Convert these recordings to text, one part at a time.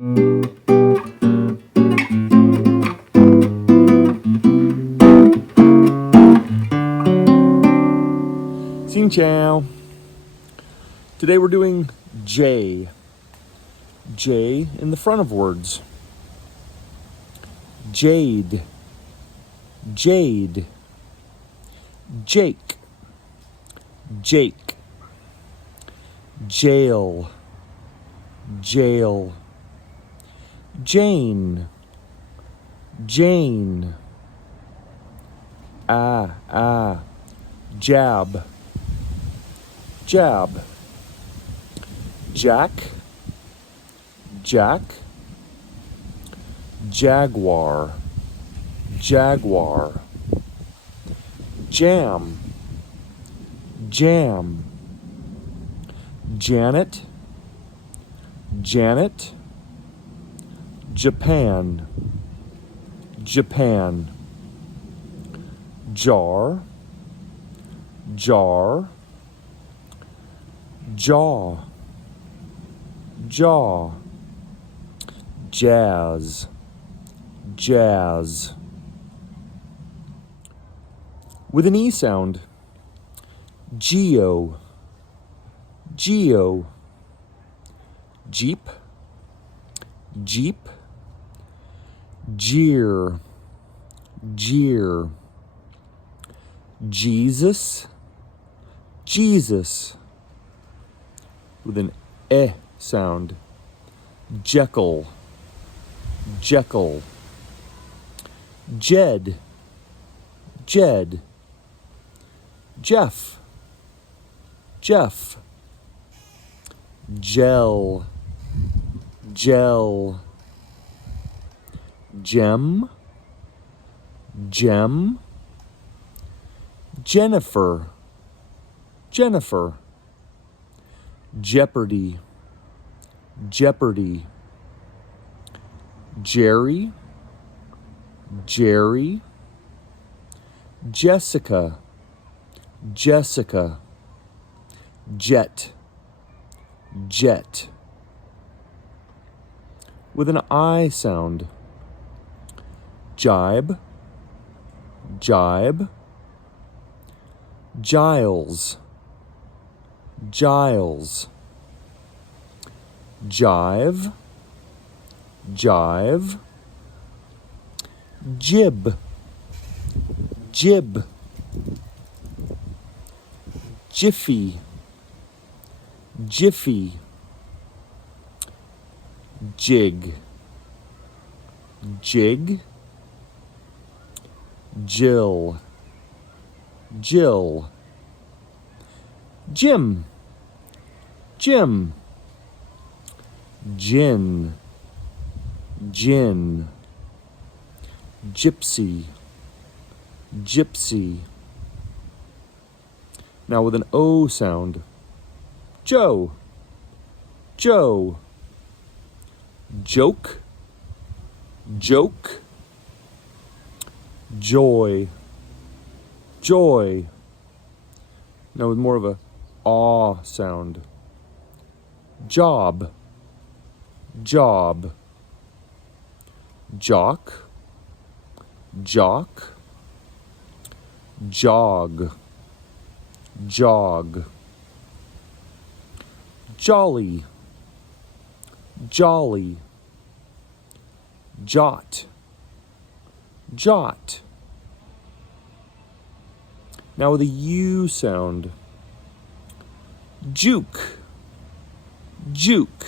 Xin chào. Today we're doing J. J in the front of words. Jade. Jade. Jake. Jake. Jail. Jail. Jane. Jane. Jab. Jab. Jack. Jack. Jaguar. Jaguar. Jam. Jam. Janet. Janet. Japan. Japan. Jar. Jar. Jaw. Jaw. Jazz. Jazz. With an E sound. Geo. Geo. Jeep. Jeep. Jeer. Jeer. Jesus. Jesus. With an E sound. Jekyll. Jekyll. Jed. Jed. Jeff. Jeff. Gel. Gel. Gem. Gem. Jennifer. Jennifer. Jeopardy. Jeopardy. Jerry. Jerry. Jessica. Jessica. Jet. Jet. With an I sound. Jibe. Jibe. Giles. Giles. Jive. Jive. Jib. Jib. Jiffy. Jiffy. Jig. Jig. Jill. Jill. Jim. Jim. Gin. Gin. Gypsy. Gypsy. Now with an O sound. Joe. Joe. Joke. Joke. Joy. Joy. Now with more of a aw sound. Job. Job. Jock. Jock. Jog. Jog. Jolly. Jolly. Jot. Jot. Now with a U sound. Juke. Juke.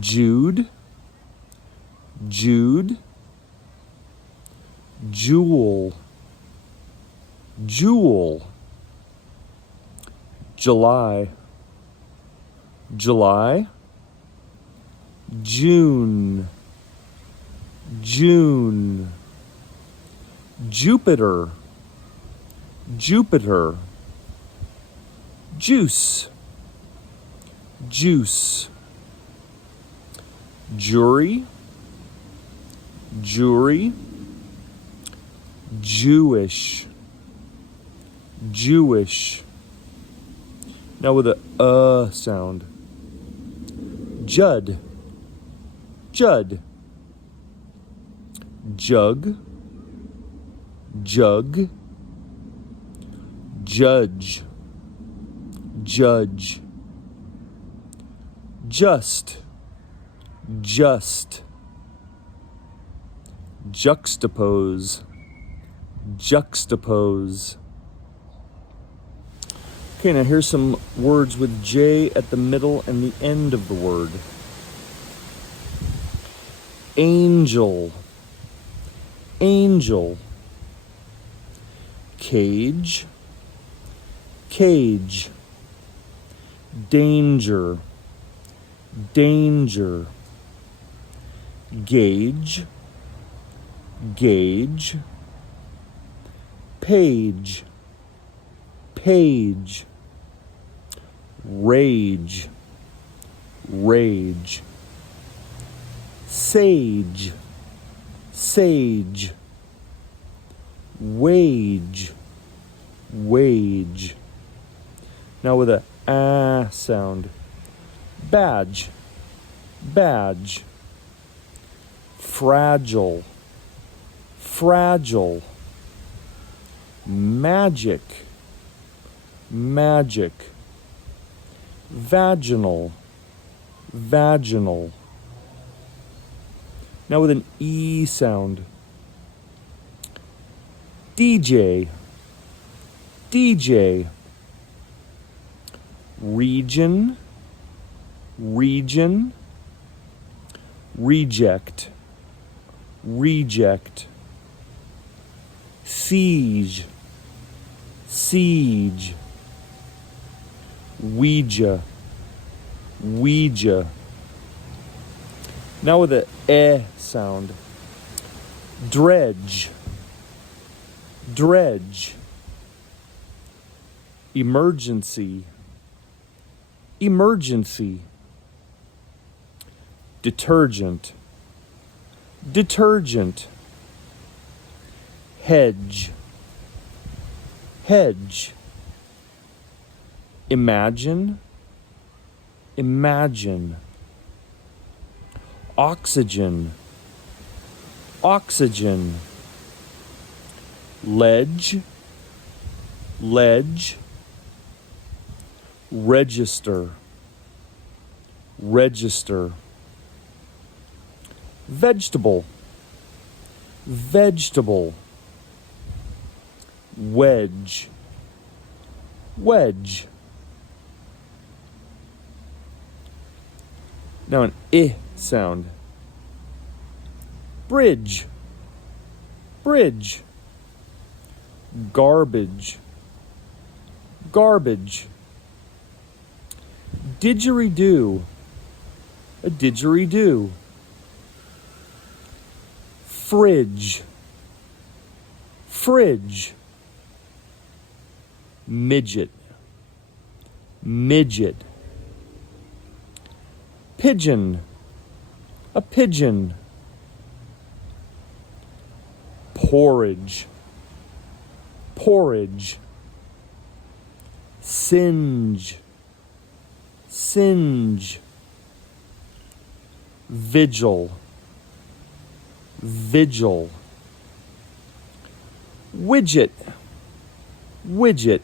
Jude. Jude. Jewel. Jewel. July. July. June. June. Jupiter. Jupiter. Juice. Juice. Jury. Jury. Jewish. Jewish. Now with a sound. Judd. Jud, jug, jug, judge, judge, just, just, juxtapose, juxtapose. Okay, now here's some words with J at the middle and the end of the word. Angel, angel. Cage, cage. Danger, danger. Gauge, gauge. Page, page. Rage, rage. Sage, sage. Wage, wage. Now with a sound. Badge, badge. Fragile, fragile. Magic, magic. Vaginal, vaginal. Now with an E sound. DJ, DJ. Region, region. Reject, reject. Siege, siege. Ouija, Ouija. Now with the sound. Dredge, dredge. Emergency, emergency. Detergent, detergent. Hedge, hedge. Imagine, imagine. Oxygen, oxygen. Ledge, ledge. Register, register. Vegetable, vegetable. Wedge, wedge. Now an I sound. Bridge, bridge. Garbage, garbage. Didgeridoo, a didgeridoo. Fridge, fridge. Midget, midget. Pigeon, a pigeon. Porridge, porridge. Singe, singe. Vigil, vigil. Widget, widget.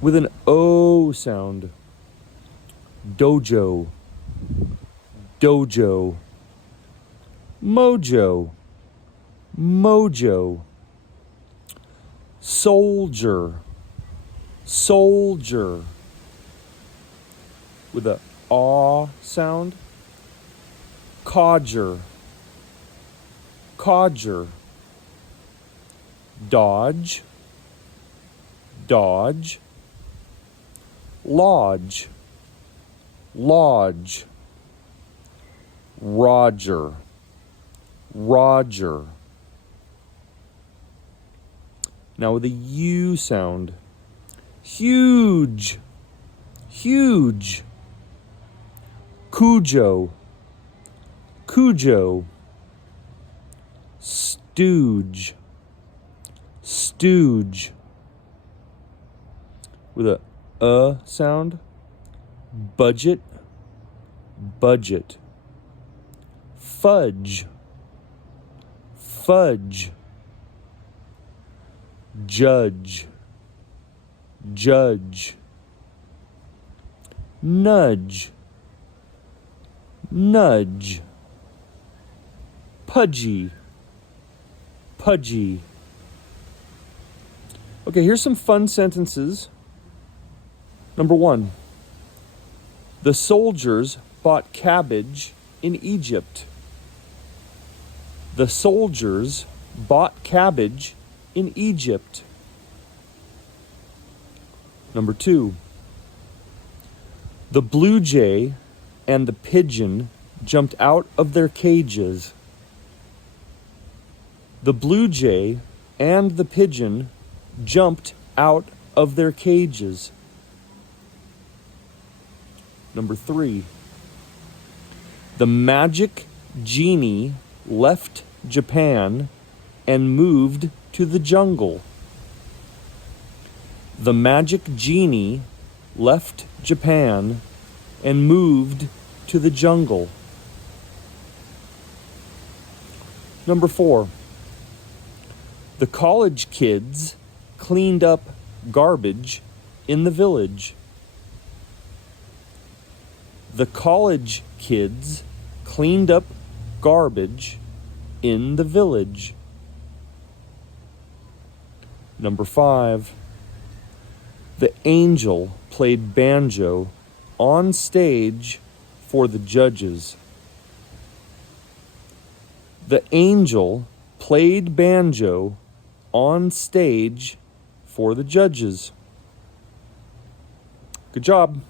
With an O sound. Dojo, dojo. Mojo, mojo. Soldier, soldier. With a aw sound. Codger, codger. Dodge, dodge. Lodge, lodge. Roger, Roger. Now with a U sound. Huge, huge. Cujo, Cujo. Stooge, stooge. With a sound. Budget, budget. Fudge, fudge. Judge, judge. Nudge, nudge. Pudgy, pudgy. Okay, here's some fun sentences. Number 1. The soldiers bought cabbage in Egypt. The soldiers bought cabbage in Egypt. Number 2. The blue jay and the pigeon jumped out of their cages. The blue jay and the pigeon jumped out of their cages. Number 3. The magic genie left Japan and moved to the jungle. The magic genie left Japan and moved to the jungle. Number 4. The college kids cleaned up garbage in the village. The college kids cleaned up garbage in the village. Number 5. The angel played banjo on stage for the judges. The angel played banjo on stage for the judges. Good job.